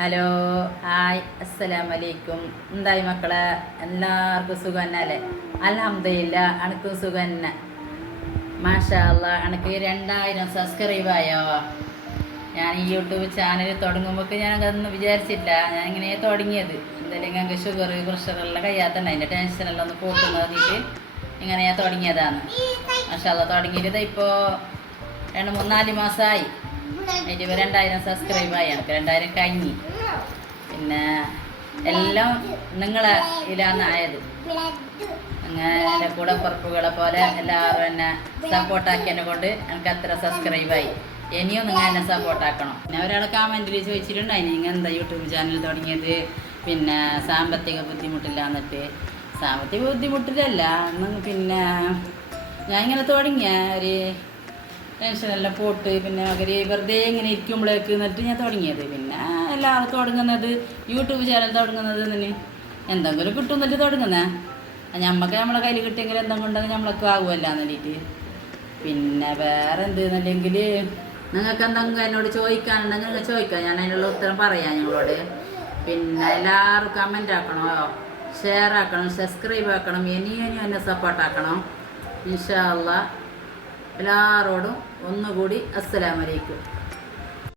Hello hi അസ്സലാമലൈക്കും. എന്തായി മക്കളെ, എല്ലാവർക്കും സുഖം തന്നെ അല്ലേ? അൽഹംദുലില്ലാ അനക്കും സുഖം തന്നെ. മാഷാ അല്ലാ, അനക്ക് 2000 സബ്സ്ക്രൈബായോ? ഞാൻ ഈ യൂട്യൂബ് ചാനൽ തുടങ്ങുമ്പോൾ ഞാൻ അതൊന്നും വിചാരിച്ചില്ല. ഞാൻ ഇങ്ങനെ തുടങ്ങിയത് എന്തെങ്കിലും ഞങ്ങൾക്ക് ഷുഗർ പ്രഷറെല്ലാം കഴിയാത്തണ്ട അതിൻ്റെ ടെൻഷനെല്ലാം ഒന്ന് കൂട്ടുന്ന പറഞ്ഞിട്ട് ഇങ്ങനെ തുടങ്ങിയതാണ്. മാഷാ അല്ലാ, തുടങ്ങിയിട്ട് ഇപ്പോൾ 2-3-4 മാസമായി. അതിൻ്റെ 2000 സബ്സ്ക്രൈബായി. എനിക്ക് 2000 കഴിഞ്ഞ്. പിന്നെ എല്ലാം നിങ്ങളെ ഇതിലാന്നായത്. അങ്ങനെ കൂടെ പുറപ്പുകളെ പോലെ എല്ലാവരും എന്നെ സപ്പോർട്ടാക്കിയതിനെ കൊണ്ട് എനിക്ക് അത്ര സബ്സ്ക്രൈബായി. ഇനിയും നിങ്ങൾ എന്നെ സപ്പോർട്ടാക്കണം. പിന്നെ ഒരാൾ കമൻറ്റിൽ ചോദിച്ചിട്ടുണ്ടായി, നിങ്ങൾ എന്താ യൂട്യൂബ് ചാനൽ തുടങ്ങിയത്? പിന്നെ സാമ്പത്തിക ബുദ്ധിമുട്ടില്ല എന്നിട്ട്. സാമ്പത്തിക ബുദ്ധിമുട്ടിലല്ല, പിന്നെ ഞാൻ ഇങ്ങനെ തുടങ്ങിയ ഒരു ടെൻഷനെല്ലാം പോട്ട് പിന്നെ മകര് വെറുതെ ഇങ്ങനെ ഇരിക്കുമ്പോഴേക്ക് എന്നിട്ട് ഞാൻ തുടങ്ങിയത്. പിന്നെ എല്ലാവരും തുടങ്ങുന്നത് യൂട്യൂബ് ചാനൽ തുടങ്ങുന്നത് തന്നെ എന്തെങ്കിലും കിട്ടും എന്നിട്ട് തുടങ്ങുന്നേ. ഞമ്മക്ക് നമ്മളെ കയ്യിൽ കിട്ടിയെങ്കിൽ എന്തെങ്കിലും ഉണ്ടെങ്കിൽ നമ്മളൊക്കെ ആകുമല്ല എന്നിട്ട്. പിന്നെ വേറെ എന്തെന്നല്ലെങ്കിൽ നിങ്ങൾക്ക് എന്തെങ്കിലും എന്നോട് ചോദിക്കാനുണ്ടെങ്കിൽ നിങ്ങൾ ചോദിക്കാം, ഞാൻ അതിനുള്ള ഉത്തരം പറയാം ഞങ്ങളോട്. പിന്നെ എല്ലാവരും കമൻ്റ് ആക്കണോ, ഷെയർ ആക്കണം, സബ്സ്ക്രൈബ് ആക്കണം, ഇനിയും എന്നെ സപ്പോർട്ടാക്കണം ഇൻഷാ അല്ലാ. എല്ലാവരോടും ഒന്നുകൂടി അസ്സലാമു അലൈക്കും.